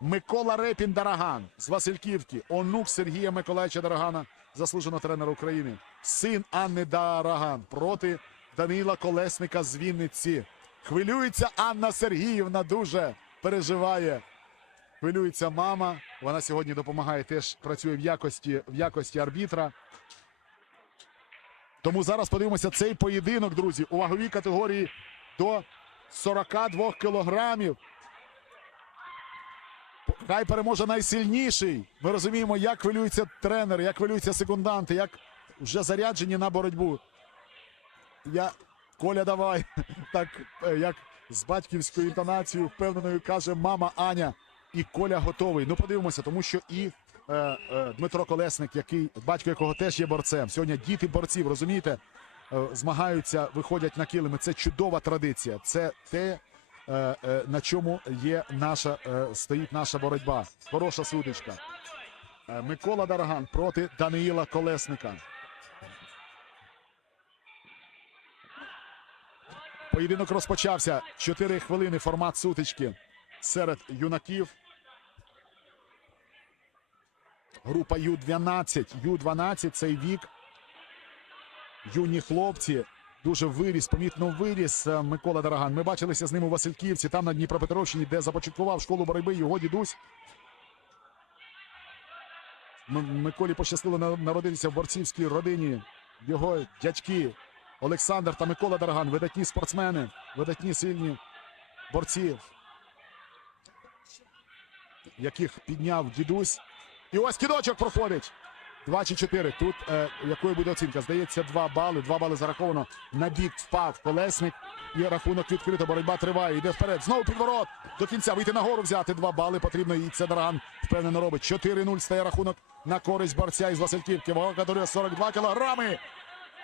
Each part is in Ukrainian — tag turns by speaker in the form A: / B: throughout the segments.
A: Микола Репін Дараган з Васильківки, онук Сергія Миколаївича Дарагана, заслуженого тренера України, син Анни Дараган проти Данила Колесника з Вінниці. Хвилюється Анна Сергіївна дуже переживає. Хвилюється мама. Вона сьогодні допомагає теж працює в якості, в якості арбітра. Тому зараз подивимося цей поєдинок, друзі, у ваговій категорії до 42 кілограмів. Хай переможе найсильніший. Ми розуміємо, як хвилюється тренер, як хвилюються секунданти, як вже заряджені на боротьбу. Я Коля, давай. Так е, як з батьківською інтонацією впевненою каже мама Аня. І Коля готовий. Ну подивимося, тому що і е, е, Дмитро Колесник, який батько якого теж є борцем. Сьогодні діти борців, розумієте, е, змагаються, виходять на килими. Це чудова традиція. Це те, на чому є наша е, стоїть наша боротьба. Хороша судочка. Е, Микола Дараган проти Даниїла Колесника. Поєдинок розпочався. Чотири хвилини формат сутички серед юнаків. Група Ю-12. Ю-12 цей вік. Юні хлопці. Дуже виріс, помітно виріс е, Микола Дараган. Ми бачилися з ним у Васильківці, там на Дніпропетровщині, де започаткував школу боротьби його дідусь. Миколі пощастило на- народитися в борцівській родині. Його дядьки Олександр та Микола Дараган, видатні спортсмени, видатні сильні борці, яких підняв дідусь. І ось кідочок проходить. Два чи чотири. Тут е, якою буде оцінка? Здається, два бали. Два бали зараховано. На бік впав колесник. І рахунок відкрито. Боротьба триває. Йде вперед. Знову підворот. До кінця вийти нагору взяти. Два бали потрібно. І це Дараган впевнено робить. 4-0 стає рахунок на користь борця із Васильківки. Вага категорія 42 кілограми.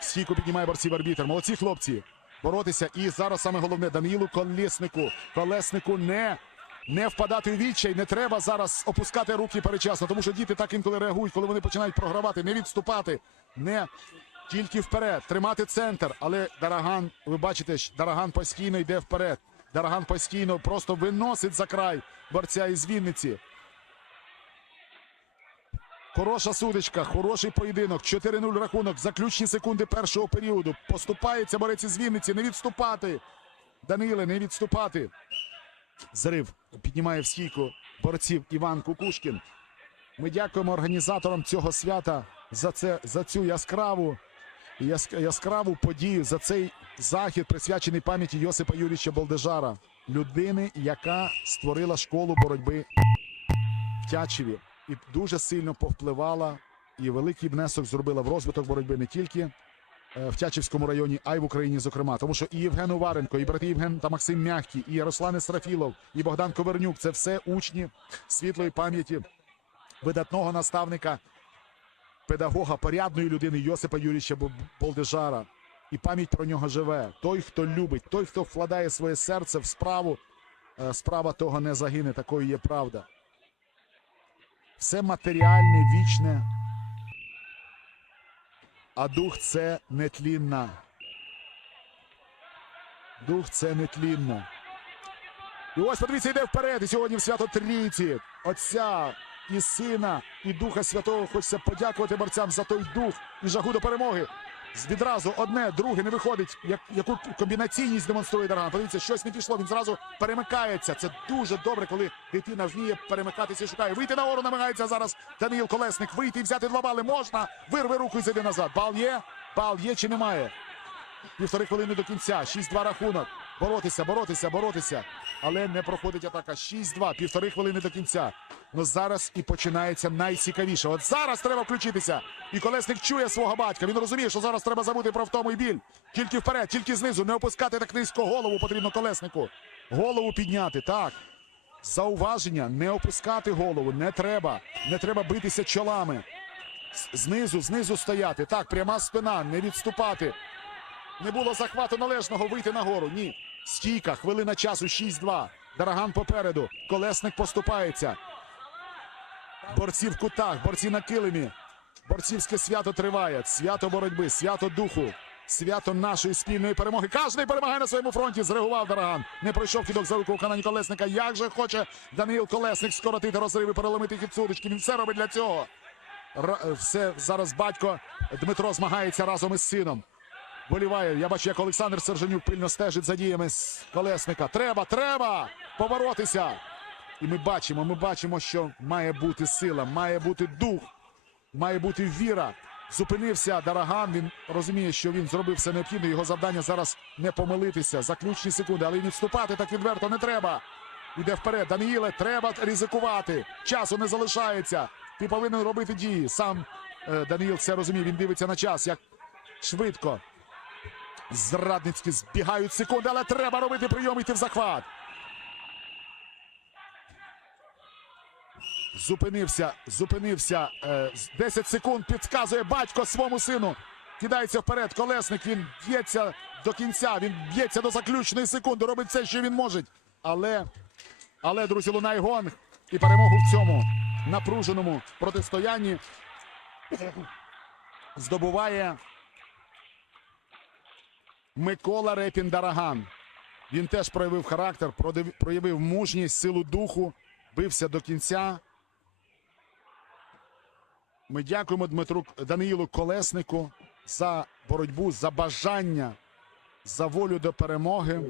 A: Стійку піднімає борців арбітр. Молодці хлопці. Боротися. І зараз саме головне Данилу Колеснику. Колеснику не. Не впадати у відчай, не треба зараз опускати руки перечасно, тому що діти так інколи реагують, коли вони починають програвати, не відступати, не тільки вперед, тримати центр. Але Дараган, ви бачите, Дараган постійно йде вперед. Дараган постійно просто виносить за край борця із Вінниці. Хороша судочка, хороший поєдинок. 4-0 рахунок. Заключні секунди першого періоду. Поступається борець із Вінниці. Не відступати. Даниле, не відступати. Зрив піднімає в стійку борців Іван Кукушкін. Ми дякуємо організаторам цього свята за це за цю яскраву яск- яскраву подію, за цей захід, присвячений пам'яті Йосипа Юрійовича Болдежара, людини, яка створила школу боротьби в Тячеві і дуже сильно повпливала і великий внесок зробила в розвиток боротьби не тільки в Тячівському районі, а й в Україні, зокрема, тому що і Євген Уваренко, і брати Євген та Максим Мягкий, і Ярослан Срафілов, і Богдан Ковернюк це все учні світлої пам'яті видатного наставника, педагога, порядної людини Йосипа Юрійовича Болдежара. І пам'ять про нього живе. Той, хто любить, той, хто вкладає своє серце в справу, е, справа того не загине. Такою є правда. Все матеріальне, вічне, а дух це нетлінна. Дух це нетлінна. І ось подивіться, йде вперед. І сьогодні в свято Трійці. Отця і Сина, і Духа Святого. Хочеться подякувати борцям за той дух і жагу до перемоги. Відразу одне, друге не виходить. Як, яку комбінаційність демонструє Дарган. Подивіться, щось не пішло. Він зразу перемикається. Це дуже добре, коли дитина вміє перемикатися і шукає. Вийти нагору намагається зараз Даниїл Колесник. Вийти і взяти два бали можна. Вирви руку і зайди назад. Бал є? Бал є чи немає? Півтори хвилини до кінця. 6-2 рахунок. Боротися, боротися, боротися. Але не проходить атака. 6-2. Півтори хвилини до кінця. Ну зараз і починається найцікавіше. От зараз треба включитися. І колесник чує свого батька. Він розуміє, що зараз треба забути про втому і біль. Тільки вперед, тільки знизу. Не опускати так низько голову потрібно колеснику. Голову підняти. Так. Зауваження, не опускати голову. Не треба. Не треба битися чолами. Знизу, знизу стояти. Так, пряма спина, не відступати. Не було захвату належного вийти нагору. Ні. Стійка, хвилина часу 6-2. Дараган попереду. Колесник поступається. Борці в кутах, борці на килимі. Борцівське свято триває. Свято боротьби, свято духу. Свято нашої спільної перемоги. Кожний перемагає на своєму фронті. Зреагував Дараган. Не пройшов кидок за руку виконанні колесника. Як же хоче Даниїл Колесник скоротити розриви, переломити хід судочки. Він все робить для цього. Ра- все зараз батько Дмитро змагається разом із сином. Боліває. Я бачу, як Олександр Сержанюк пильно стежить за діями колесника. Треба, треба поборотися. І ми бачимо, ми бачимо, що має бути сила, має бути дух, має бути віра. Зупинився Дараган. Він розуміє, що він зробив все необхідне. Його завдання зараз не помилитися. Заключні секунди, але й відступати так відверто не треба. Іде вперед. Даниїле, треба ризикувати. Часу не залишається. Ти повинен робити дії. Сам е, Даниїл все розуміє. Він дивиться на час, як швидко. Зрадницькі збігають секунди, але треба робити прийом і йти в захват. Зупинився, зупинився. Е, 10 секунд підказує батько своєму сину. Кидається вперед. Колесник він б'ється до кінця. Він б'ється до заключної секунди. Робить все, що він може. Але, але, друзі, лунає гонг. І перемогу в цьому напруженому протистоянні здобуває Микола Репін Дараган. Він теж проявив характер, проявив мужність, силу духу, бився до кінця. Ми дякуємо Дмитру Даниїлу Колеснику за боротьбу, за бажання, за волю до перемоги.